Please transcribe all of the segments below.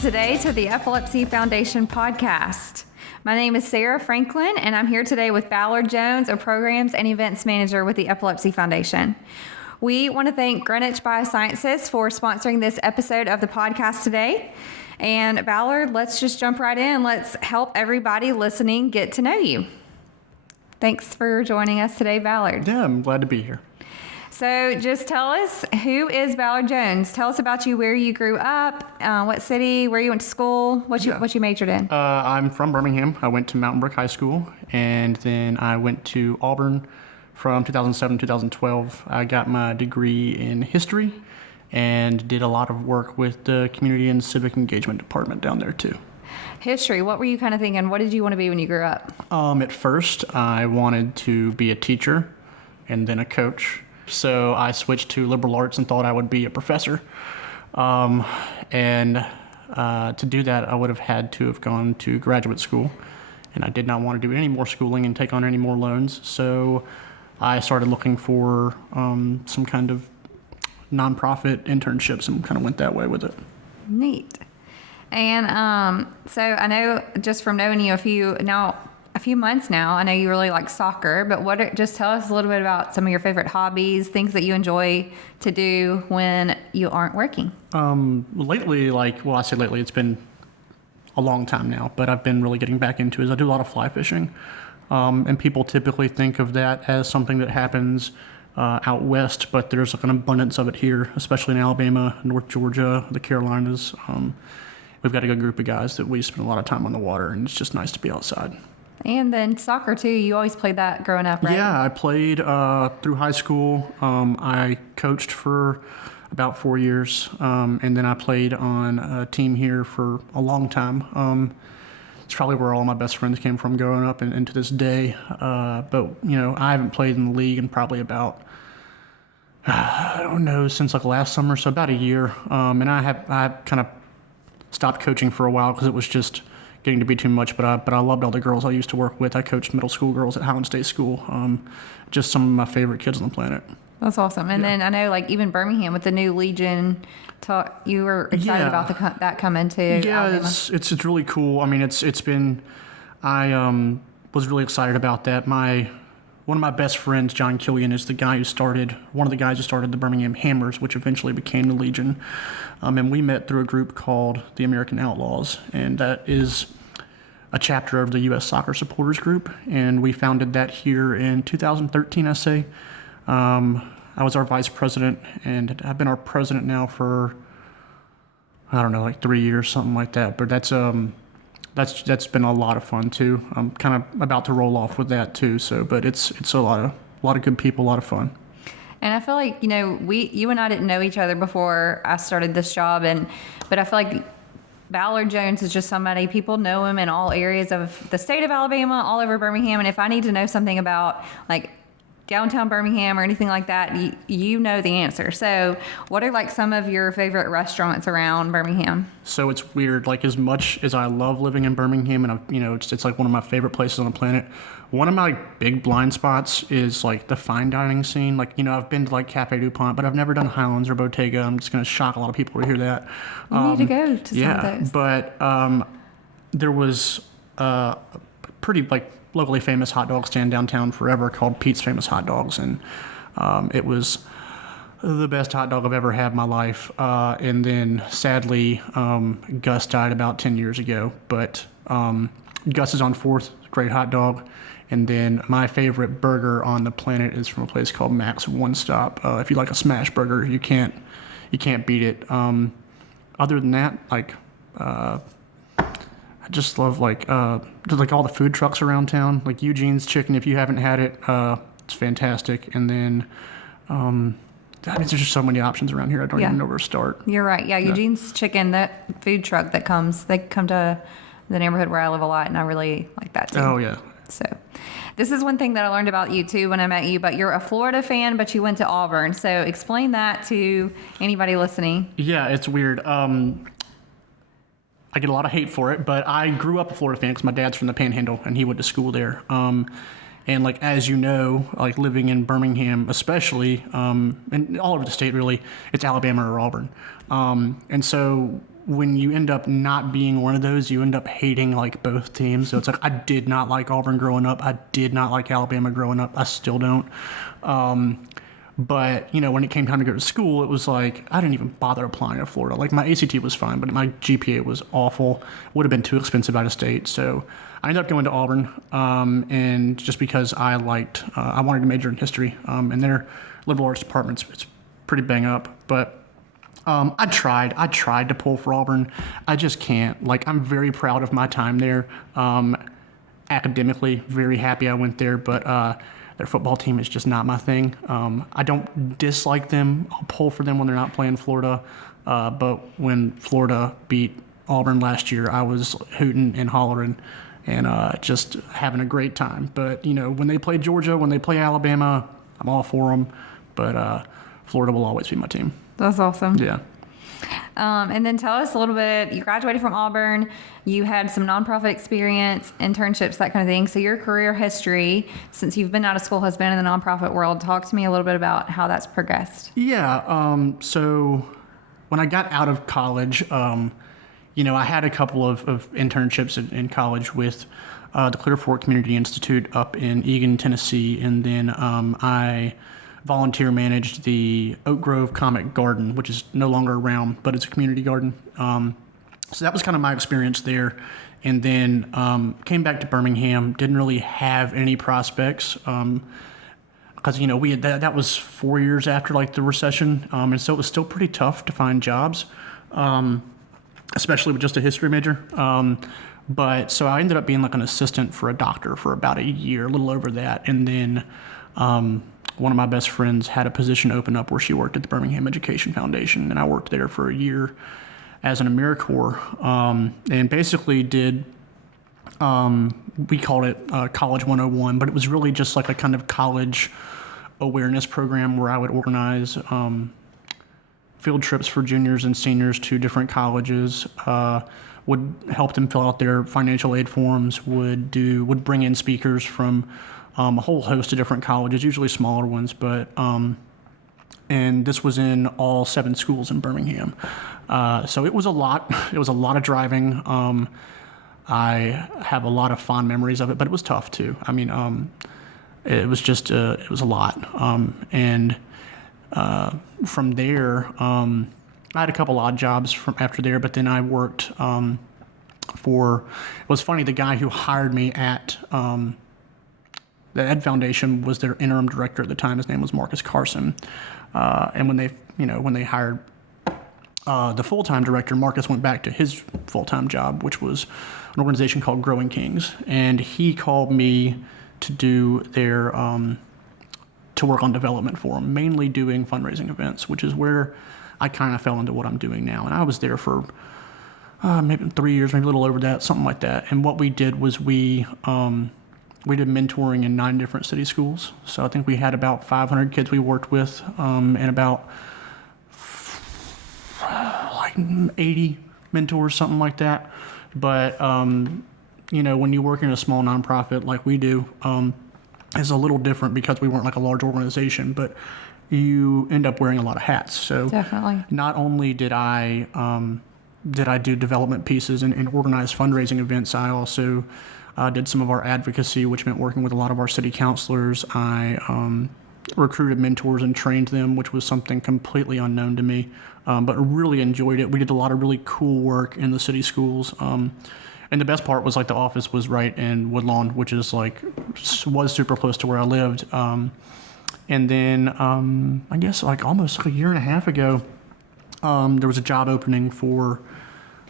today to the Epilepsy Foundation podcast. My name is Sarah Franklin, and I'm here today with Ballard Jones, a Programs and Events Manager with the Epilepsy Foundation. We want to thank Greenwich Biosciences for sponsoring this episode of the podcast today. And Ballard, let's just jump right in. Let's help everybody listening get to know you. Thanks for joining us today, Ballard. Yeah, I'm glad to be here. So just tell us, who is Ballard Jones? Tell us about you, where you grew up, what city, where you went to school, what you majored in. I'm from Birmingham. I went to Mountain Brook High School, and then I went to Auburn from 2007 to 2012. I got my degree in history and did a lot of work with the community and civic engagement department down there too. History, what were you kind of thinking? What did you want to be when you grew up? At first, I wanted to be a teacher and then a coach. So I switched to liberal arts and thought I would be a professor. To do that, I would have had to have gone to graduate school. And I did not want to do any more schooling and take on any more loans. So I started looking for some kind of nonprofit internships and kind of went that way with it. Neat. And so I know just from knowing you a few months now, I know you really like soccer, but just tell us a little bit about some of your favorite hobbies, things that you enjoy to do when you aren't working. Lately, I say lately, it's been a long time now, but I've been really getting back into it. I do a lot of fly fishing. And people typically think of that as something that happens out west, but there's like an abundance of it here, especially in Alabama, North Georgia, the Carolinas. We've got a good group of guys that we spend a lot of time on the water, and it's just nice to be outside. And then soccer, too. You always played that growing up, right? Yeah, I played through high school. I coached for about 4 years, and then I played on a team here for a long time. It's probably where all my best friends came from growing up and to this day. But, I haven't played in the league in probably about, since like last summer, so about a year. And I kind of stopped coaching for a while because it was just getting to be too much, but I loved all the girls I used to work with. I coached middle school girls at Highland State School. Just some of my favorite kids on the planet. That's awesome. And then I know, even Birmingham with the new Legion talk, you were excited about that coming to Alabama. It's really cool. I mean, it's been. I was really excited about that. One of my best friends, John Killian, is one of the guys who started the Birmingham Hammers, which eventually became the Legion. And we met through a group called the American Outlaws, and that is a chapter of the U.S. Soccer Supporters Group. And we founded that here in 2013, I say. I was our vice president, and I've been our president now for, 3 years, something like that. But that's been a lot of fun too. I'm kind of about to roll off with that too. So, but it's a lot of good people, a lot of fun. And I feel like you and I didn't know each other before I started this job, but I feel like Ballard Jones is just somebody, people know him in all areas of the state of Alabama, all over Birmingham. And if I need to know something about downtown Birmingham or anything like that, you know the answer. So what are some of your favorite restaurants around Birmingham? So it's weird, as much as I love living in Birmingham and it's one of my favorite places on the planet, one of my big blind spots is the fine dining scene. I've been to Cafe DuPont, but I've never done Highlands or Bottega. I'm just going to shock a lot of people to hear that. You need to go to some of those. But there was a pretty locally famous hot dog stand downtown forever called Pete's Famous Hot Dogs, and it was the best hot dog I've ever had in my life. And then sadly, Gus died about 10 years ago, but Gus is on 4th, great hot dog. And then my favorite burger on the planet is from a place called Mac's One Stop. If you like a smash burger, you can't beat it. Other than that, I just love all the food trucks around town, Eugene's Chicken. If you haven't had it, it's fantastic. And then there's just so many options around here. I don't even know where to start. You're right. Yeah, Eugene's Chicken, that food truck they come to the neighborhood where I live a lot, and I really like that too. Oh yeah. So this is one thing that I learned about you too when I met you, but you're a Florida fan, but you went to Auburn. So explain that to anybody listening. Yeah, it's weird. I get a lot of hate for it, but I grew up a Florida fan because my dad's from the Panhandle and he went to school there. And as you know, living in Birmingham especially, and all over the state really, it's Alabama or Auburn. And so when you end up not being one of those, you end up hating like both teams. So it's like, I did not like Auburn growing up. I did not like Alabama growing up. I still don't. But, when it came time to go to school, it was like, I didn't even bother applying to Florida. Like, my ACT was fine, but my GPA was awful. Would have been too expensive out of state. So I ended up going to Auburn, and just because I wanted to major in history, and their liberal arts department's it's pretty bang up. But I tried to pull for Auburn. I just can't. Like, I'm very proud of my time there. Academically, very happy I went there, but their football team is just not my thing. I don't dislike them. I'll pull for them when they're not playing Florida. But when Florida beat Auburn last year, I was hooting and hollering and just having a great time. But, when they play Georgia, when they play Alabama, I'm all for them. But Florida will always be my team. That's awesome. Yeah. And then tell us a little bit, you graduated from Auburn, you had some nonprofit experience, internships, that kind of thing. So your career history, since you've been out of school, has been in the nonprofit world. Talk to me a little bit about how that's progressed. Yeah. So when I got out of college, I had a couple of internships in college with the Clear Fork Community Institute up in Eagan, Tennessee. And then I volunteer managed the Oak Grove Comic Garden, which is no longer around, but it's a community garden. So that was kind of my experience there. And then came back to Birmingham, didn't really have any prospects because, we had that was 4 years after like the recession. And so it was still pretty tough to find jobs, especially with just a history major. But so I ended up being like an assistant for a doctor for about a year, a little over that. And then one of my best friends had a position open up where she worked at the Birmingham Education Foundation, and I worked there for a year as an AmeriCorps, and basically did, we called it College 101, but it was really just like a kind of college awareness program where I would organize field trips for juniors and seniors to different colleges, would help them fill out their financial aid forms, would bring in speakers from a whole host of different colleges, usually smaller ones, but and this was in all 7 schools in Birmingham. So it was a lot. It was a lot of driving. I have a lot of fond memories of it, but it was tough too. I mean, it was just it was a lot. And from there, I had a couple odd jobs from after there, but then I worked for. It was funny. The guy who hired me at the Ed Foundation was their interim director at the time. His name was Marcus Carson. And when they hired the full-time director, Marcus went back to his full-time job, which was an organization called Growing Kings. And he called me to do their, to work on development for him, mainly doing fundraising events, which is where I kind of fell into what I'm doing now. And I was there for maybe 3 years, maybe a little over that, something like that. And what we did was we did mentoring in 9 different city schools. So I think we had about 500 kids we worked with, and about 80 mentors, something like that. But, when you work in a small nonprofit like we do, it's a little different because we weren't like a large organization, but you end up wearing a lot of hats. So definitely. Not only did I do development pieces and organize fundraising events, I also did some of our advocacy, which meant working with a lot of our city councilors. I recruited mentors and trained them, which was something completely unknown to me, but really enjoyed it. We did a lot of really cool work in the city schools. And the best part was like the office was right in Woodlawn, which is was super close to where I lived. And then I guess like almost like a year and a half ago, there was a job opening for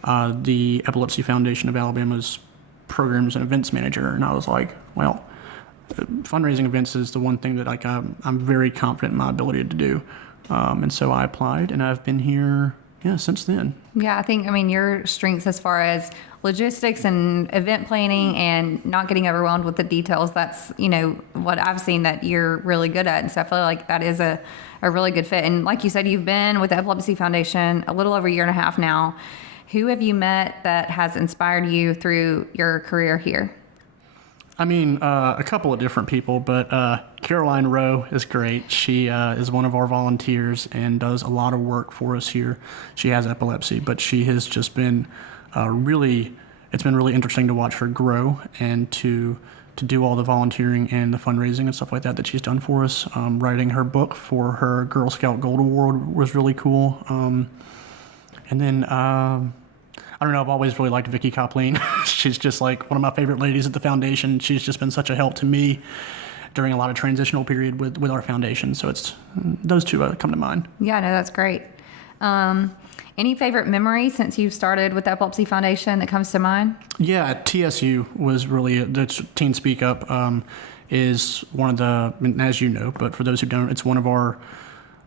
the Epilepsy Foundation of Alabama's programs and events manager. And I was like, well, fundraising events is the one thing that I'm very confident in my ability to do. And so I applied, and I've been here since then. Yeah, I think, your strengths as far as logistics and event planning and not getting overwhelmed with the details, that's, what I've seen that you're really good at. And so I feel like that is a really good fit. And like you said, you've been with the Epilepsy Foundation a little over a year and a half now. Who have you met that has inspired you through your career here? I mean, a couple of different people, but Caroline Rowe is great. She is one of our volunteers and does a lot of work for us here. She has epilepsy, but she has just been it's been really interesting to watch her grow and to do all the volunteering and the fundraising and stuff like that she's done for us. Writing her book for her Girl Scout Gold Award was really cool. And then I don't know, I've always really liked Vicky Copleen. She's just like one of my favorite ladies at the foundation. She's just been such a help to me during a lot of transitional period with our foundation. So it's those two come to mind. Yeah, no, that's great. Any favorite memory since you've started with the Epilepsy Foundation that comes to mind? Yeah, TSU was really, the Teen Speak Up is one of the, as you know, but for those who don't, it's one of our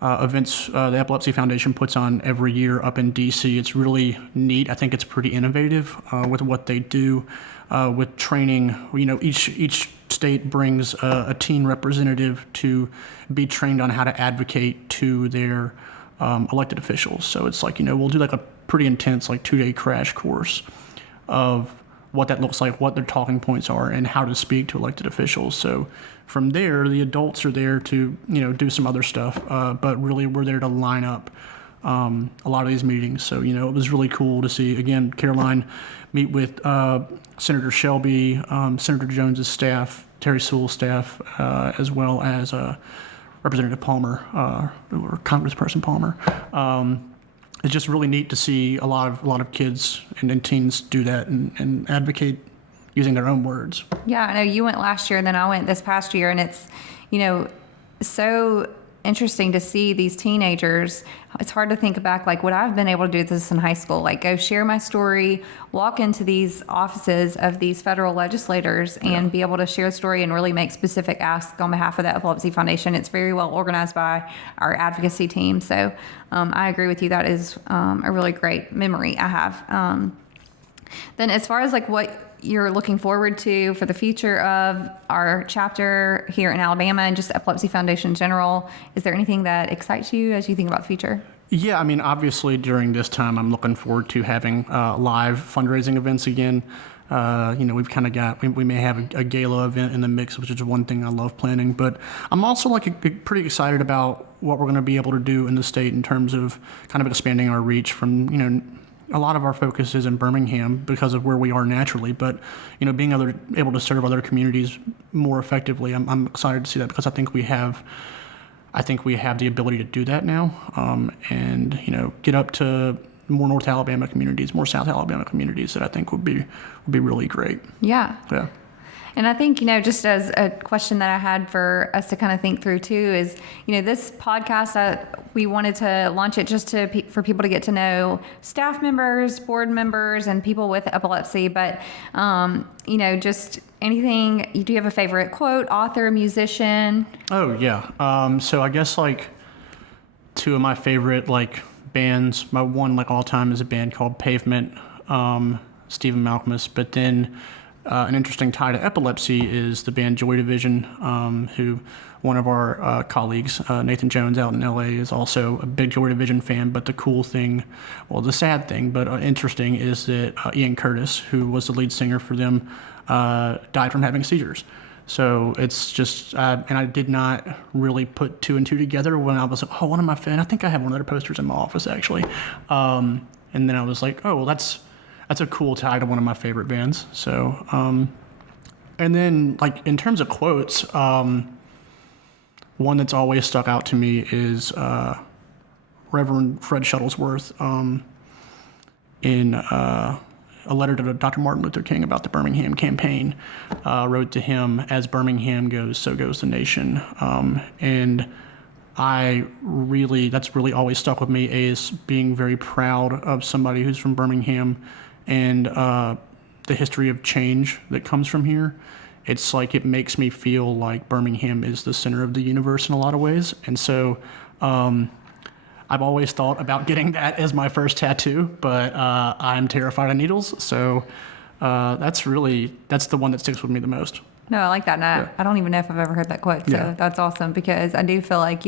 events the Epilepsy Foundation puts on every year up in D.C. It's really neat. I think it's pretty innovative with what they do with training. You know, each state brings a teen representative to be trained on how to advocate to their elected officials. So it's like, you know, we'll do like a pretty intense like 2-day crash course of what that looks like, what their talking points are, and how to speak to elected officials. So from there, the adults are there to, you know, do some other stuff, but really we're there to line up a lot of these meetings. So, you know, it was really cool to see, again, Caroline meet with Senator Shelby, Senator Jones's staff, Terry Sewell's staff, as well as Representative Palmer, or Congressperson Palmer. It's just really neat to see a lot of kids and teens do that and advocate using their own words. Yeah, I know you went last year and then I went this past year, and it's, you know, so interesting to see these teenagers. It's hard to think back, like, would I have been able to do this in high school? Like, go share my story, walk into these offices of these federal legislators and be able to share a story and really make specific asks on behalf of the Epilepsy Foundation. It's very well organized by our advocacy team. So I agree with you. That is a really great memory I have. Then as far as like what you're looking forward to for the future of our chapter here in Alabama and just the Epilepsy Foundation in general, is there anything that excites you as you think about the future? Yeah, I mean, obviously during this time, I'm looking forward to having live fundraising events again. You know, we've kind of we may have a gala event in the mix, which is one thing I love planning. But I'm also like pretty excited about what we're going to be able to do in the state in terms of kind of expanding our reach from, you know, a lot of our focus is in Birmingham because of where we are naturally, but, you know, being able to serve other communities more effectively, I'm excited to see that because I think we have the ability to do that now, and, you know, get up to more North Alabama communities, more South Alabama communities that I think would be really great. Yeah. Yeah. And I think, you know, just as a question that I had for us to kind of think through too is, you know, this podcast, we wanted to launch it just for people to get to know staff members, board members, and people with epilepsy. But, you know, just anything, do you have a favorite quote, author, musician? Oh, yeah. So I guess like two of my favorite like bands, my one like all time is a band called Pavement, Stephen Malkmus, but then an interesting tie to epilepsy is the band Joy Division, who one of our colleagues, Nathan Jones out in LA, is also a big Joy Division fan. But the cool thing, well, the sad thing, but interesting, is that Ian Curtis, who was the lead singer for them, died from having seizures. So it's just, and I did not really put two and two together when I was like, oh, one of my fans, I think I have one of their posters in my office actually. And then I was like, oh, well, that's a cool tie to one of my favorite bands. So, and then like in terms of quotes, one that's always stuck out to me is Reverend Fred Shuttlesworth in a letter to Dr. Martin Luther King about the Birmingham campaign, wrote to him, "As Birmingham goes, so goes the nation." And that's really always stuck with me, is being very proud of somebody who's from Birmingham and the history of change that comes from here. It's like, it makes me feel like Birmingham is the center of the universe in a lot of ways. And so I've always thought about getting that as my first tattoo, but I'm terrified of needles. So that's the one that sticks with me the most. No, I like that. And I don't even know if I've ever heard that quote. So that's awesome, because I do feel like,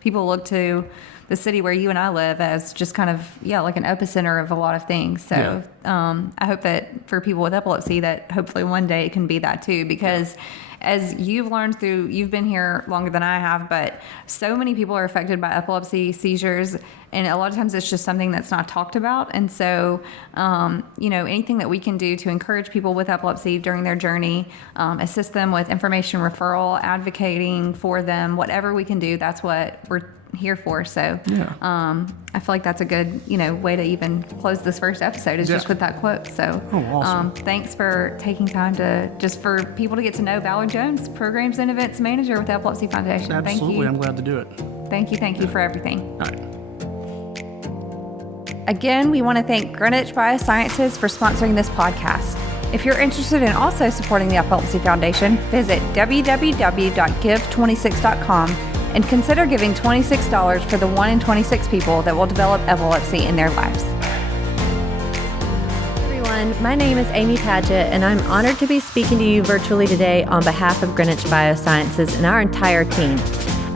people look to the city where you and I live as just kind of, like an epicenter of a lot of things. So I hope that for people with epilepsy, that hopefully one day it can be that too, because as you've learned you've been here longer than I have, but so many people are affected by epilepsy, seizures, and a lot of times it's just something that's not talked about. And so, anything that we can do to encourage people with epilepsy during their journey, assist them with information referral, advocating for them, whatever we can do, that's what we're here for. So I feel like that's a good way to even close this first episode, is just with that quote. So awesome. Thanks for taking time to just for people to get to know Ballard Jones, Programs and Events Manager with the Epilepsy Foundation. Absolutely. Thank you. I'm glad to do it. Thank you for everything. All right. Again, we want to thank Greenwich Biosciences for sponsoring this podcast. If you're interested in also supporting the Epilepsy Foundation, visit www.give26.com and consider giving $26 for the 1 in 26 people that will develop epilepsy in their lives. Everyone, my name is Amy Padgett, and I'm honored to be speaking to you virtually today on behalf of Greenwich Biosciences and our entire team.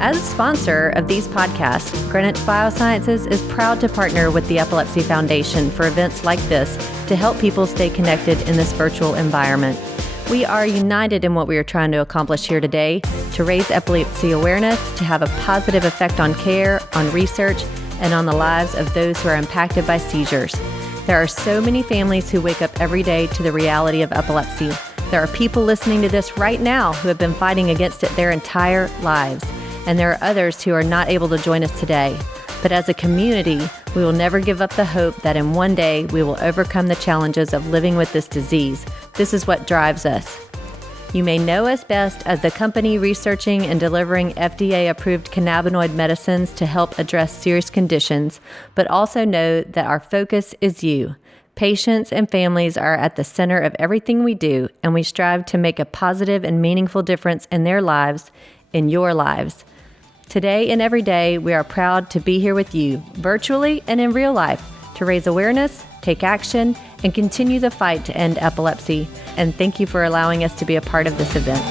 As a sponsor of these podcasts, Greenwich Biosciences is proud to partner with the Epilepsy Foundation for events like this to help people stay connected in this virtual environment. We are united in what we are trying to accomplish here today, to raise epilepsy awareness, to have a positive effect on care, on research, and on the lives of those who are impacted by seizures. There are so many families who wake up every day to the reality of epilepsy. There are people listening to this right now who have been fighting against it their entire lives. And there are others who are not able to join us today. But as a community, we will never give up the hope that in one day we will overcome the challenges of living with this disease. This is what drives us. You may know us best as the company researching and delivering FDA-approved cannabinoid medicines to help address serious conditions, but also know that our focus is you. Patients and families are at the center of everything we do, and we strive to make a positive and meaningful difference in their lives, in your lives. Today and every day, we are proud to be here with you, virtually and in real life, to raise awareness, take action, and continue the fight to end epilepsy. And thank you for allowing us to be a part of this event.